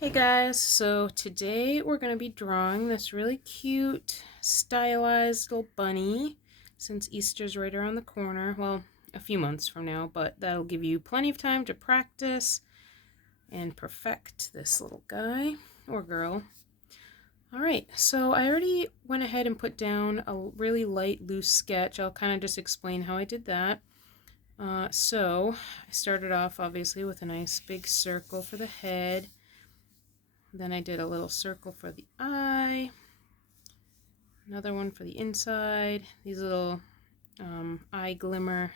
Hey guys, so today we're going to be drawing this really cute stylized little bunny since Easter's right around the corner. Well, a few months from now, but that'll give you plenty of time to practice and perfect this little guy or girl. Alright, so I already went ahead and put down a really light loose sketch. I'll kind of just explain how I did that. So I started off obviously with a nice big circle for the head. Then I did a little circle for the eye, another one for the inside, these little eye glimmer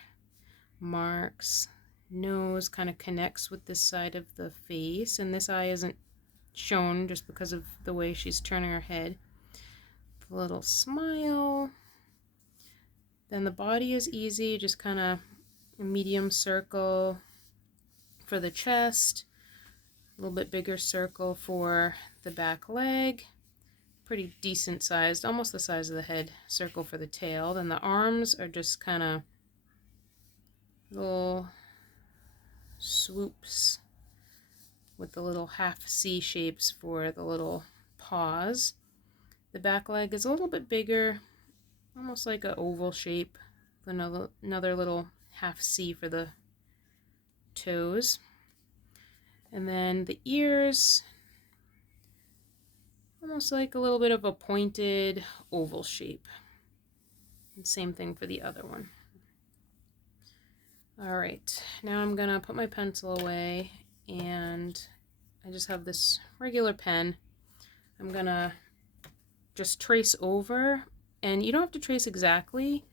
marks. Nose kind of connects with this side of the face, and this eye isn't shown just because of the way she's turning her head. The little smile. Then the body is easy, just kind of a medium circle for the chest, a little bit bigger circle for the back leg. Pretty decent sized, almost the size of the head circle for the tail. Then the arms are just kind of little swoops with the little half C shapes for the little paws. The back leg is a little bit bigger, almost like an oval shape. Another little half C for the toes. And then the ears, almost like a little bit of a pointed oval shape. And same thing for the other one. Alright, now I'm gonna put my pencil away, and I just have this regular pen. I'm gonna just trace over, and you don't have to trace exactly,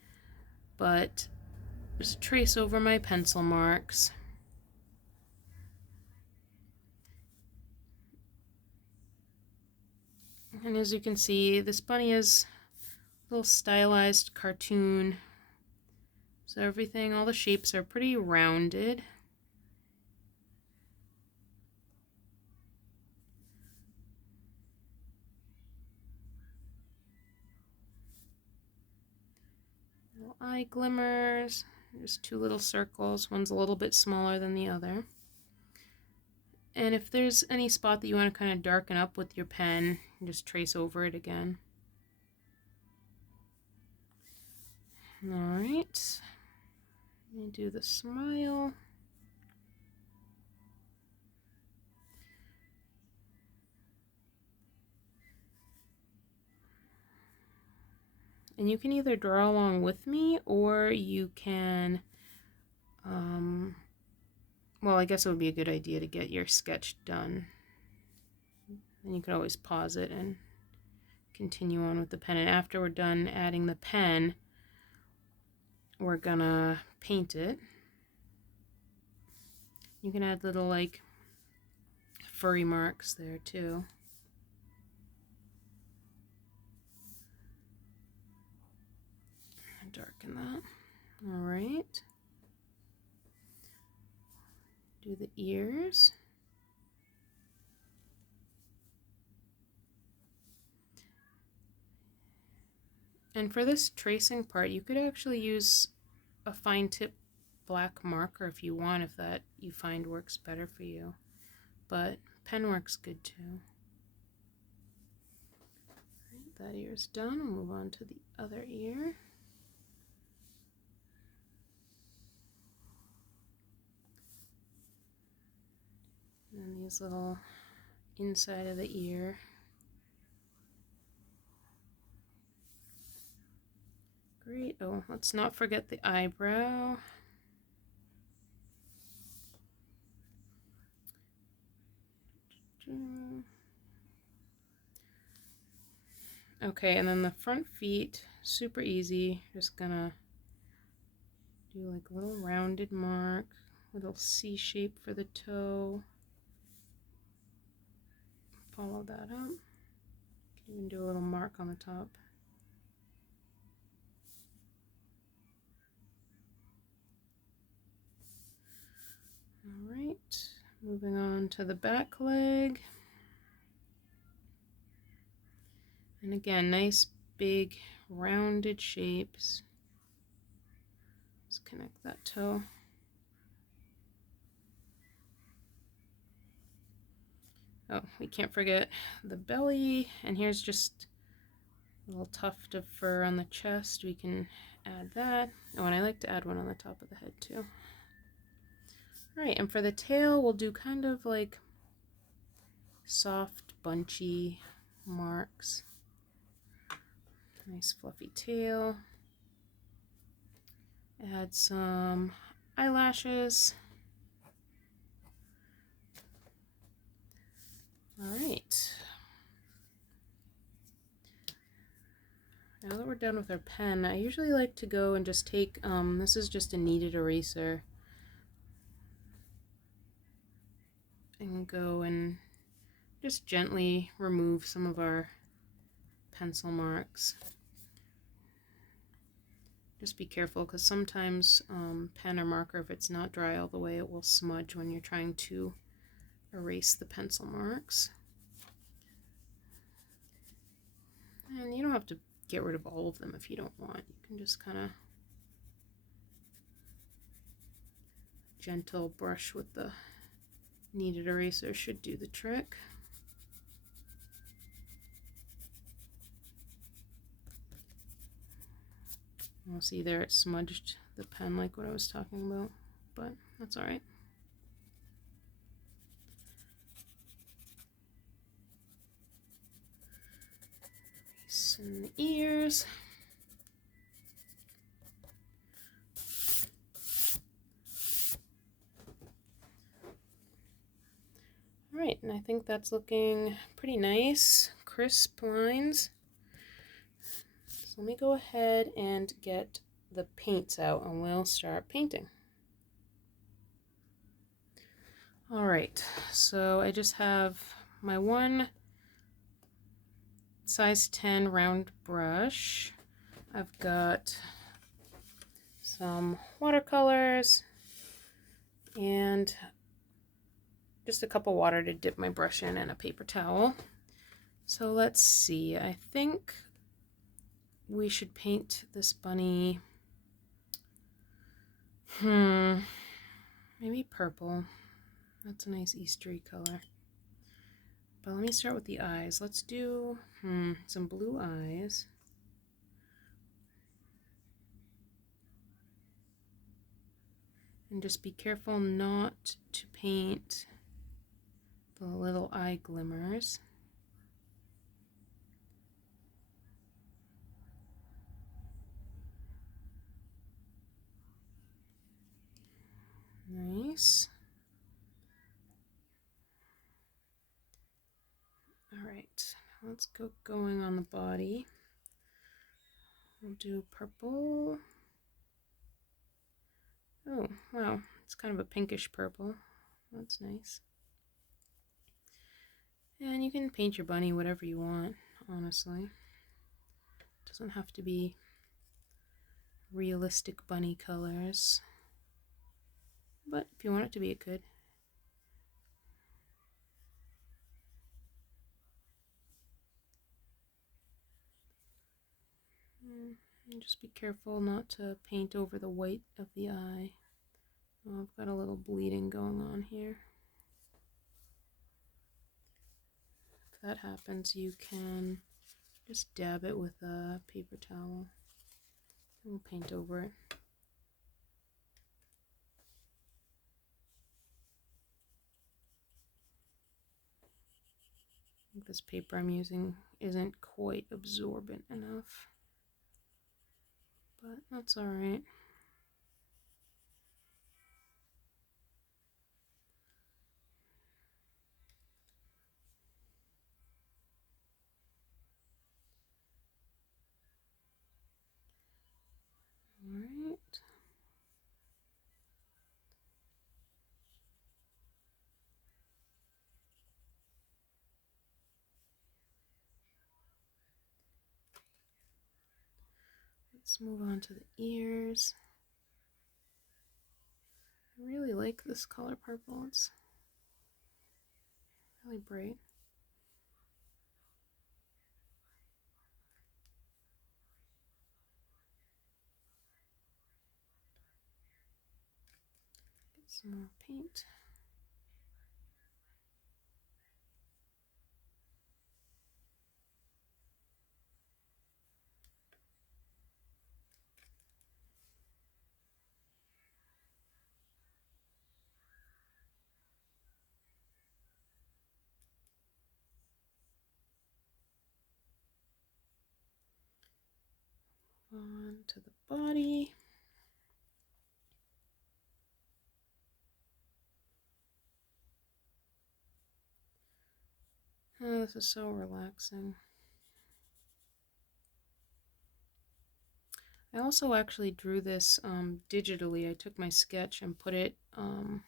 but just trace over my pencil marks. And as you can see, this bunny is a little stylized cartoon. So everything, all the shapes are pretty rounded. Little eye glimmers. There's two little circles. One's a little bit smaller than the other. And if there's any spot that you want to kind of darken up with your pen, just trace over it again. Alright, let me do the smile. And you can either draw along with me, or you can, well, I guess it would be a good idea to get your sketch done. And you can always pause it and continue on with the pen. And after we're done adding the pen, we're gonna paint it. You can add little like furry marks there too. Darken that. Alright. Do the ears. And for this tracing part, you could actually use a fine tip black marker if you want, if that you find works better for you. But pen works good too. Right, that ear's done. We'll move on to the other ear. And then these little inside of the ear. Great. Oh, let's not forget the eyebrow. Okay, and then the front feet, super easy. Just gonna do like a little rounded mark, little C shape for the toe. Follow that up. Can even do a little mark on the top. Alright, moving on to the back leg. And again, nice big rounded shapes. Let's connect that toe. Oh, we can't forget the belly, and here's just a little tuft of fur on the chest. We can add that. Oh, and I like to add one on the top of the head too. Alright, and for the tail, we'll do kind of like soft, bunchy marks. Nice fluffy tail. Add some eyelashes. Alright. Now that we're done with our pen, I usually like to go and just take, this is just a kneaded eraser, and go and just gently remove some of our pencil marks. Just be careful, because sometimes pen or marker, if it's not dry all the way, it will smudge when you're trying to erase the pencil marks. And you don't have to get rid of all of them if you don't want. You can just kind of gentle brush with the kneaded eraser should do the trick. You'll see there it smudged the pen like what I was talking about, but that's alright. In the ears. Alright, and I think that's looking pretty nice. Crisp lines. So let me go ahead and get the paints out and we'll start painting. Alright, so I just have my one size 10 round brush. I've got some watercolors and just a cup of water to dip my brush in and a paper towel. So let's see, I think we should paint this bunny, maybe purple. That's a nice Eastery color. But let me start with the eyes. Let's do some blue eyes. And just be careful not to paint the little eye glimmers. Nice. Alright, let's go going on the body. We'll do purple. Oh, wow, it's kind of a pinkish purple. That's nice. And you can paint your bunny whatever you want, honestly. It doesn't have to be realistic bunny colors. But if you want it to be, it could. And just be careful not to paint over the white of the eye. Oh, I've got a little bleeding going on here. If that happens, you can just dab it with a paper towel and we'll paint over it. I think this paper I'm using isn't quite absorbent enough, but that's alright. Alright. Let's move on to the ears. I really like this color purple. It's really bright. Get some more paint. On to the body. Oh, this is so relaxing. I also actually drew this digitally. I took my sketch and put it on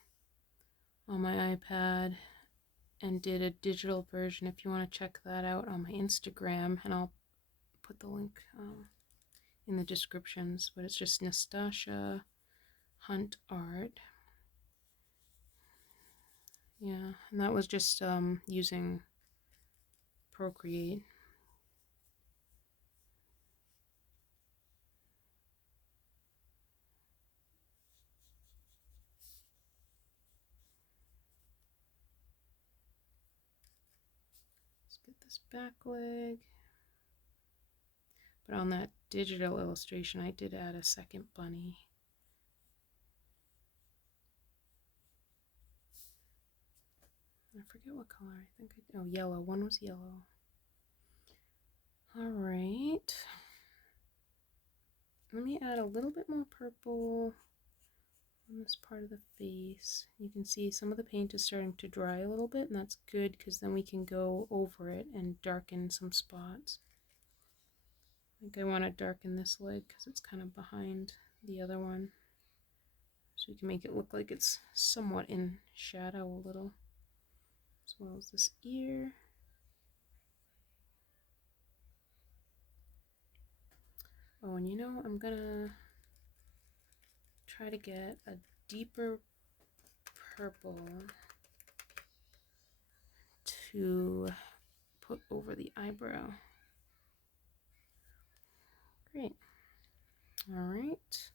my iPad and did a digital version if you want to check that out on my Instagram, and I'll put the link in the descriptions, but it's just Nastasha Hunt Art. Yeah, and that was just using Procreate. Let's get this back leg. But on that digital illustration, I did add a second bunny. I forget what color. I think oh, yellow. One was yellow. All right. Let me add a little bit more purple on this part of the face. You can see some of the paint is starting to dry a little bit, and that's good because then we can go over it and darken some spots. I think I want to darken this leg because it's kind of behind the other one, so we can make it look like it's somewhat in shadow a little, as well as this ear. Oh, and you know, I'm gonna try to get a deeper purple to put over the eyebrow. Great. All right.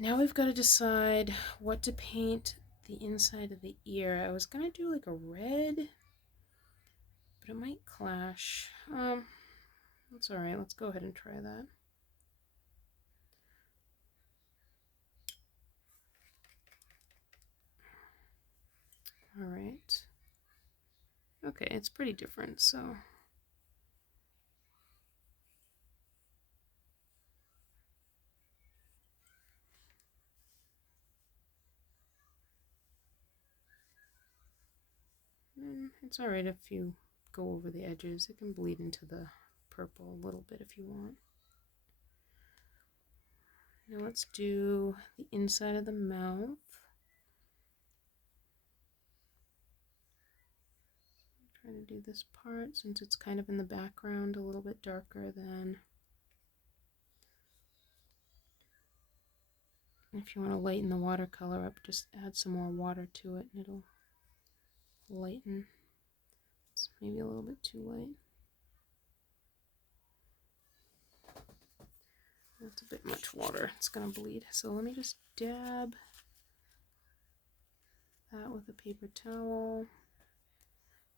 Now we've got to decide what to paint the inside of the ear. I was gonna do like a red, but it might clash. That's all right. Let's go ahead and try that. All right. Okay, it's pretty different, so. It's all right if you go over the edges. It can bleed into the purple a little bit if you want. Now let's do the inside of the mouth. I'm trying to do this part since it's kind of in the background, a little bit darker than. If you want to lighten the watercolor up, just add some more water to it and it'll lighten. It's maybe a little bit too light. That's a bit much water. It's going to bleed. So let me just dab that with a paper towel.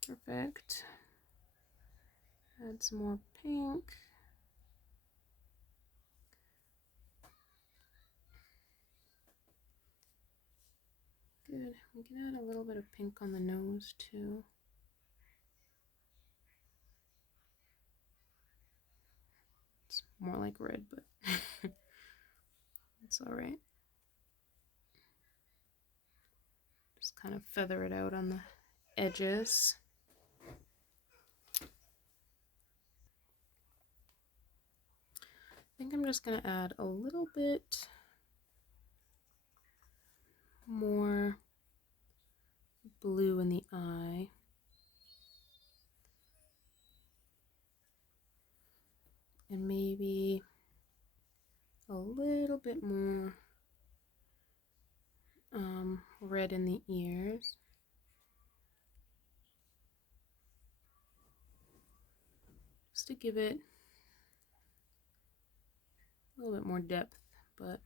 Perfect. Add some more pink. Good. We can add a little bit of pink on the nose too. It's more like red, but it's all right. Just kind of feather it out on the edges. I think I'm just going to add a little bit more blue in the eye. And maybe a little bit more red in the ears. Just to give it a little bit more depth, but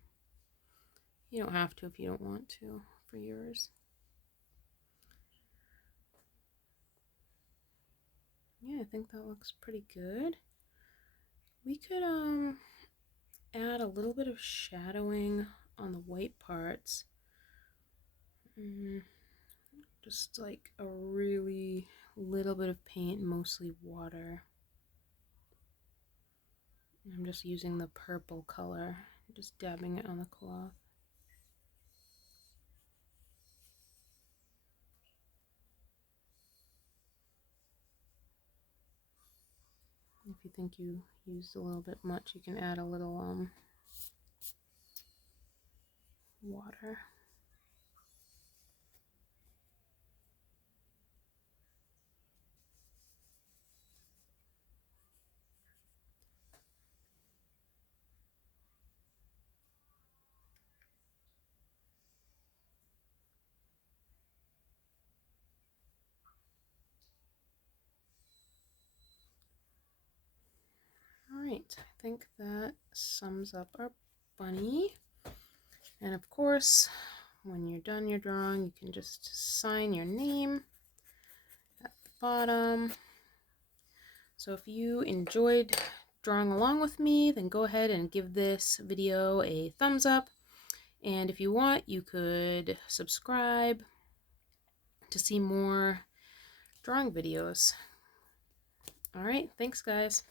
you don't have to if you don't want to for yours. Yeah, I think that looks pretty good. We could add a little bit of shadowing on the white parts. Just like a really little bit of paint, mostly water. I'm just using the purple color, just dabbing it on the cloth. If you think you used a little bit much, you can add a little water. Alright, I think that sums up our bunny. And of course, when you're done your drawing, you can just sign your name at the bottom. So if you enjoyed drawing along with me, then go ahead and give this video a thumbs up. And if you want, you could subscribe to see more drawing videos. Alright, thanks guys.